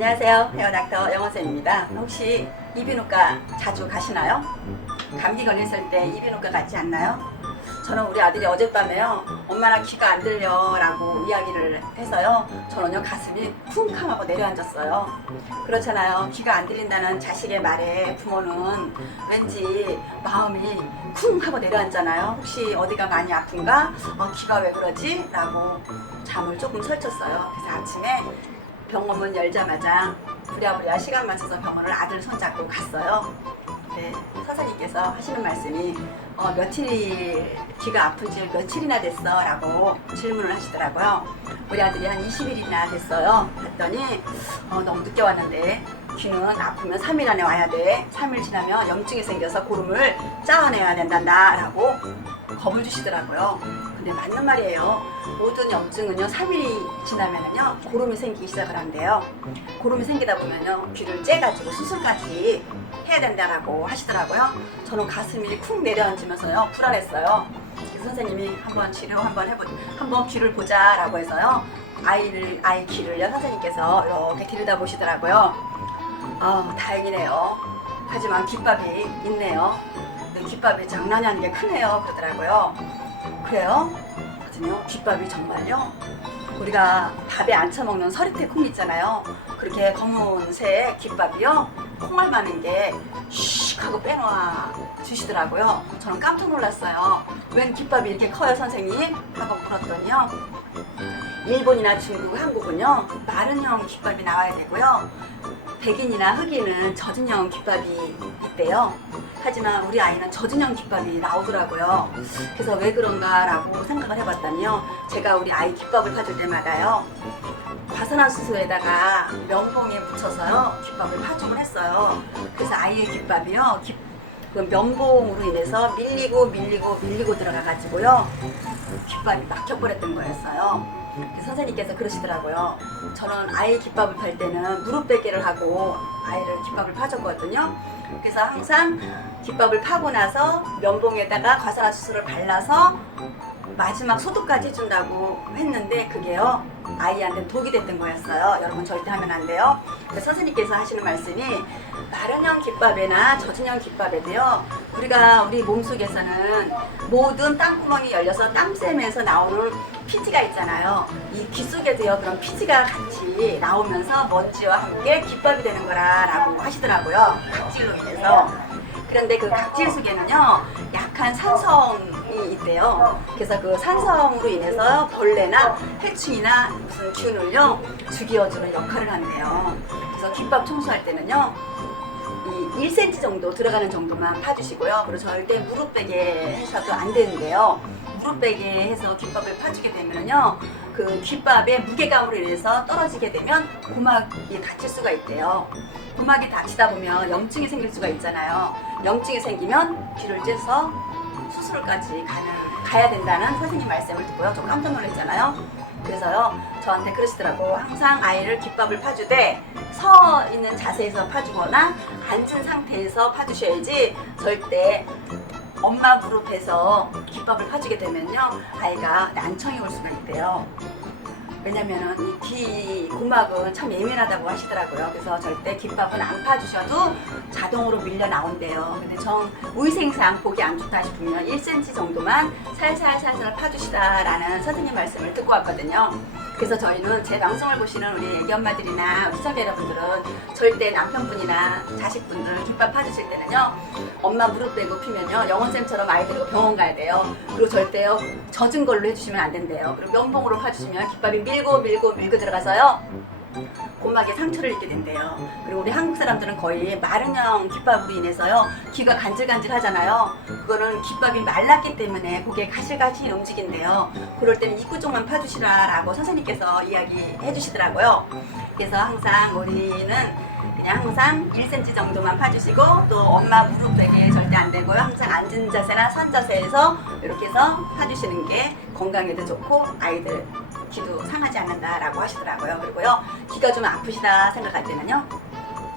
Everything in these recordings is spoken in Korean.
안녕하세요. 헤어닥터 영원쌤입니다. 혹시 이비인후과 자주 가시나요? 감기 걸렸을 때 이비인후과 가지 않나요? 저는 우리 아들이 어젯밤에요, 엄마나 귀가 안 들려 라고 이야기를 해서요, 저는요 가슴이 쿵쾅하고 내려앉았어요. 그렇잖아요. 귀가 안 들린다는 자식의 말에 부모는 왠지 마음이 쿵 하고 내려앉잖아요. 혹시 어디가 많이 아픈가? 귀가 왜 그러지? 라고 잠을 조금 설쳤어요. 그래서 아침에 병원문 열자마자 부랴부랴 시간 맞춰서 병원을 아들 손잡고 갔어요. 네, 선생님께서 하시는 말씀이 며칠 귀가 아픈 지 며칠이나 됐어? 라고 질문을 하시더라고요. 우리 아들이 한 20일이나 됐어요. 했더니 너무 늦게 왔는데 귀는 아프면 3일 안에 와야 돼. 3일 지나면 염증이 생겨서 고름을 짜내야 된단다 라고 겁을 주시더라고요. 근데 맞는 말이에요. 모든 염증은요 3일이 지나면은요 고름이 생기기 시작을 한대요. 고름이 생기다 보면요 귀를 째가지고 수술까지 해야 된다라고 하시더라고요. 저는 가슴이 쿵 내려앉으면서요 불안했어요. 그래서 선생님이 한번 치료 한번 귀를 보자라고 해서요 아이 귀를요 선생님께서 이렇게 들여다보시더라고요. 다행이네요. 하지만 귓밥이 있네요. 근데 귓밥이 장난이 아니게 크네요 그러더라고요. 그래요? 그랬더니요 귓밥이 정말요? 우리가 밥에 안 쳐먹는 서리태 콩 있잖아요. 그렇게 검은색 귓밥이요 콩알 많은 게 슉 하고 빼놓아 주시더라고요. 저는 깜짝 놀랐어요. 웬 귓밥이 이렇게 커요 선생님? 하고 물었더니요 일본이나 중국, 한국은요 마른형 귓밥이 나와야 되고요, 백인이나 흑인은 젖은형 귓밥이 있대요. 하지만 우리 아이는 젖은형 귓밥이 나오더라고요. 그래서 왜 그런가 라고 생각을 해봤더니요, 제가 우리 아이 귓밥을 파줄 때마다요 과산화수소에다가 면봉에 묻혀서요 귓밥을 파종을 했어요. 그래서 아이의 귓밥이요 그 면봉으로 인해서 밀리고 들어가가지고요 귓밥이 막혀버렸던 거였어요. 선생님께서 그러시더라고요. 저는 아이 귓밥을 팔 때는 무릎 베개를 하고 아이를 귓밥을 파줬거든요. 그래서 항상 귓밥을 파고 나서 면봉에다가 과산화수소를 발라서 마지막 소독까지 해준다고 했는데 그게요 아이한테 독이 됐던 거였어요. 여러분 절대 하면 안 돼요. 그래서 선생님께서 하시는 말씀이 마른형 귓밥이나 젖은형 귓밥에도요 우리 몸속에서는 모든 땀구멍이 열려서 땀샘에서 나오는 피지가 있잖아요. 이 귀 속에도요 그런 피지가 같이 나오면서 먼지와 함께 귓밥이 되는 거라고 하시더라고요. 각질로 인해서. 그런데 그 각질 속에는요 약한 산성이 있대요. 그래서 그 산성으로 인해서 벌레나 해충이나 무슨 균을요 죽여주는 역할을 한대요. 그래서 귓밥 청소할 때는요 이 1cm 정도 들어가는 정도만 파주시고요. 그리고 절대 무릎 베개 해서도 안 되는데요. 무릎 베개 해서 귓밥을 파주게 되면요 그 귓밥의 무게감으로 인해서 떨어지게 되면 고막이 다칠 수가 있대요. 고막이 다치다 보면 염증이 생길 수가 있잖아요. 염증이 생기면 귀를 째서 수술까지 가야 된다는 선생님 말씀을 듣고요 좀 깜짝 놀랐잖아요. 그래서요 저한테 그러시더라고. 항상 아이를 귓밥을 파주되 서 있는 자세에서 파주거나 앉은 상태에서 파주셔야지 절대 엄마 무릎에서 귓밥을 파주게 되면요 아이가 난청이 올 수가 있대요. 왜냐면은 이 귀 고막은 참 예민하다고 하시더라고요. 그래서 절대 귓밥은 안 파주셔도 자동으로 밀려 나온대요. 근데 위생상 보기 안 좋다 싶으면 1cm 정도만 살살 파주시다라는 선생님 말씀을 듣고 왔거든요. 그래서 저희는 제 방송을 보시는 우리 애기 엄마들이나 시청자 여러분들은 절대 남편분이나 자식분들 귓밥 파주실 때는요 엄마 무릎 빼고 피면요 영원쌤처럼 아이 데리고 병원 가야 돼요. 그리고 절대요 젖은 걸로 해주시면 안 된대요. 그리고 면봉으로 파주시면 귓밥이 밀고 들어가서요 고막에 상처를 입게 된대요. 그리고 우리 한국 사람들은 거의 마른형 귓밥으로 인해서요 귀가 간질간질 하잖아요. 그거는 귓밥이 말랐기 때문에 고개 가실가실 움직인대요. 그럴 때는 입구 쪽만 파주시라라고 선생님께서 이야기해 주시더라고요. 그래서 항상 우리는 그냥 항상 1cm 정도만 파주시고, 또 엄마 무릎 베개 절대 안 되고요. 항상 앉은 자세나 선 자세에서 이렇게 해서 파주시는 게 건강에도 좋고 아이들 귀도 상하지 않는다라고 하시더라고요. 그리고요 귀가 좀 아프시다 생각할 때는요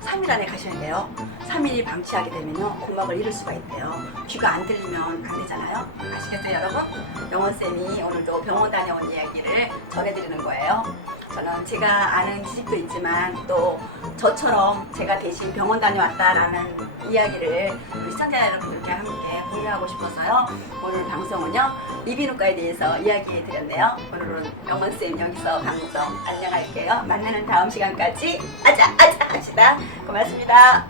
3일 안에 가셔야 돼요. 3일이 방치하게 되면요 고막을 잃을 수가 있대요. 귀가 안 들리면 안 되잖아요. 아시겠어요 여러분? 영원쌤이 오늘도 병원 다녀온 이야기를 전해드리는 거예요. 저는 제가 아는 지식도 있지만 또 저처럼 제가 대신 병원 다녀왔다라는 이야기를 우리 시청자 여러분들께 함께 공유하고 싶어서요. 오늘 방송은요, 이비인후과에 대해서 이야기 드렸네요. 오늘은 영원쌤 여기서 방송 안녕할게요. 만나는 다음 시간까지 아자 아자 합시다. 고맙습니다.